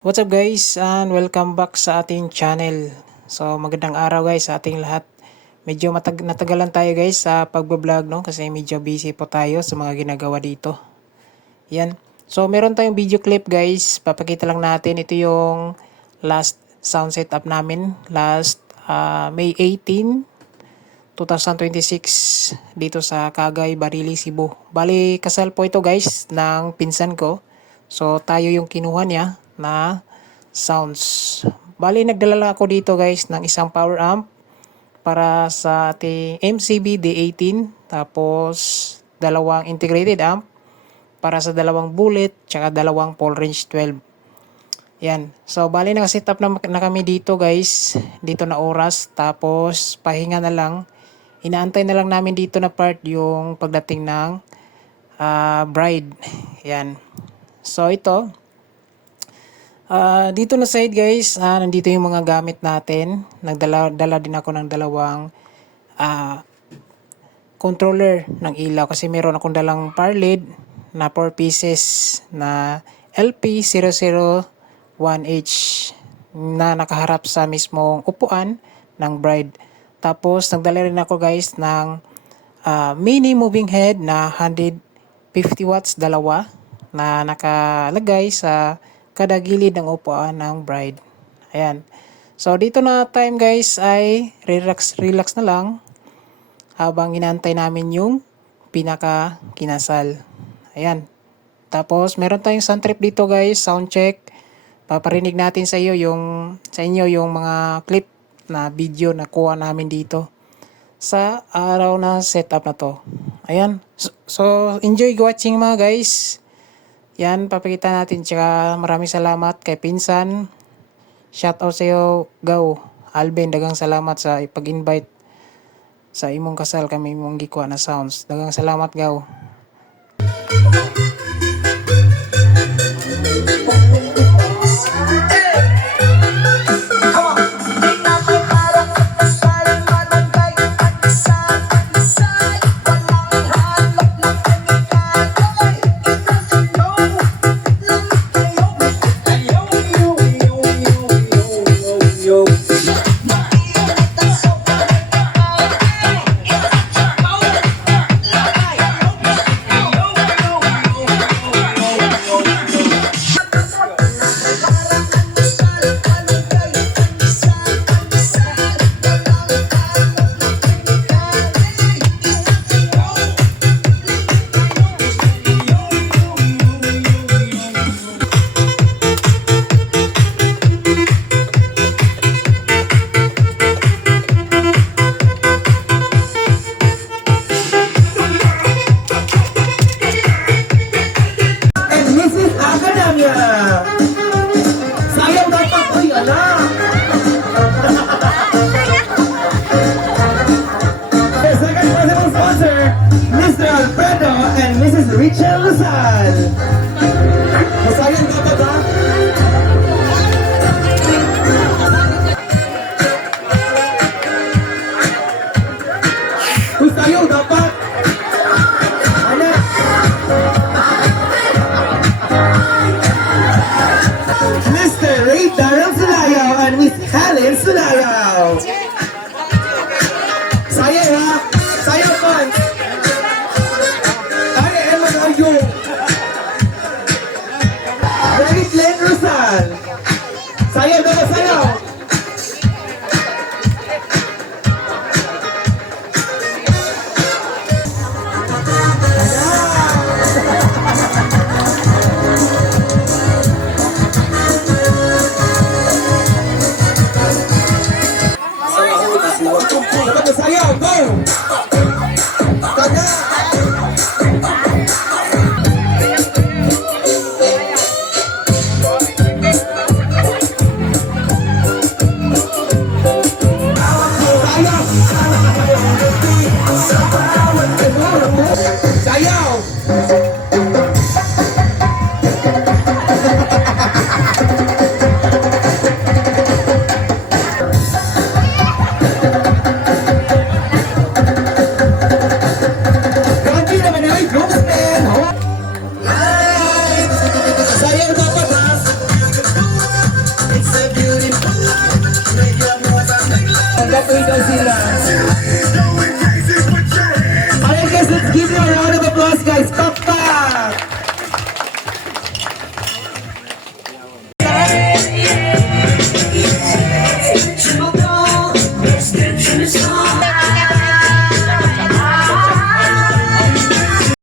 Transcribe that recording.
What's up guys and welcome back sa ating channel. So magandang araw guys sa ating lahat. Medyo natagalan tayo guys sa pagbablog no kasi medyo busy po tayo sa mga ginagawa dito. Yan. So meron tayong video clip guys. Papakita lang natin ito yung last sound setup namin last May 18, 2026 dito sa Cagay, Barili, Cebu. Bali kasal po ito guys ng pinsan ko. So tayo yung kinuha niya na sounds. Bali nagdala lang ako dito guys ng isang power amp para sa ating MCB D18, tapos dalawang integrated amp para sa dalawang bullet tsaka dalawang full range 12. Yan. So bali naka-set up na kami dito guys. Dito na oras, tapos pahinga na lang. Inaantay na lang namin dito na part yung pagdating ng bride. Yan. So ito dito na side guys, nandito yung mga gamit natin. Nagdala din ako ng dalawang controller ng ilaw kasi meron akong dalang power lead na 4 pieces na LP001H na nakaharap sa mismong upuan ng bride. Tapos nagdala rin ako guys ng mini moving head na 150 watts dalawa na nakalagay sa kada gilid ng upuan ng bride. Ayan. So dito na time guys ay relax na lang habang inaantay namin yung pinaka kinasal. Ayan. Tapos meron tayong sound trip dito guys, sound check. Paparinig natin sa inyo yung mga clip na video na kuha namin dito sa araw na setup na to. Ayan. So enjoy watching mga guys. Yan, papakita natin. Tsaka maraming salamat kay pinsan. Shout out sa iyo, Gaw. Alvin, dagang salamat sa pag-invite sa imong kasal kami imong gikuha na sounds. Dagang salamat, Gaw. Sayang dapat ko yun, The second possible sponsor, Mr. Alfredo and Mrs. Rachel Luzal. Masayang dapat ha? Masayang dapat. Anak. Mr. Ray Darrell Sulayaw and Miss Helen Sulayaw. Sayang ha? Sayang man. Ay, eman ayo. Ready, Glenn Rosal. Sayang na ba sayaw? Sayaw, go! Taga! mag-cooperate daw sila.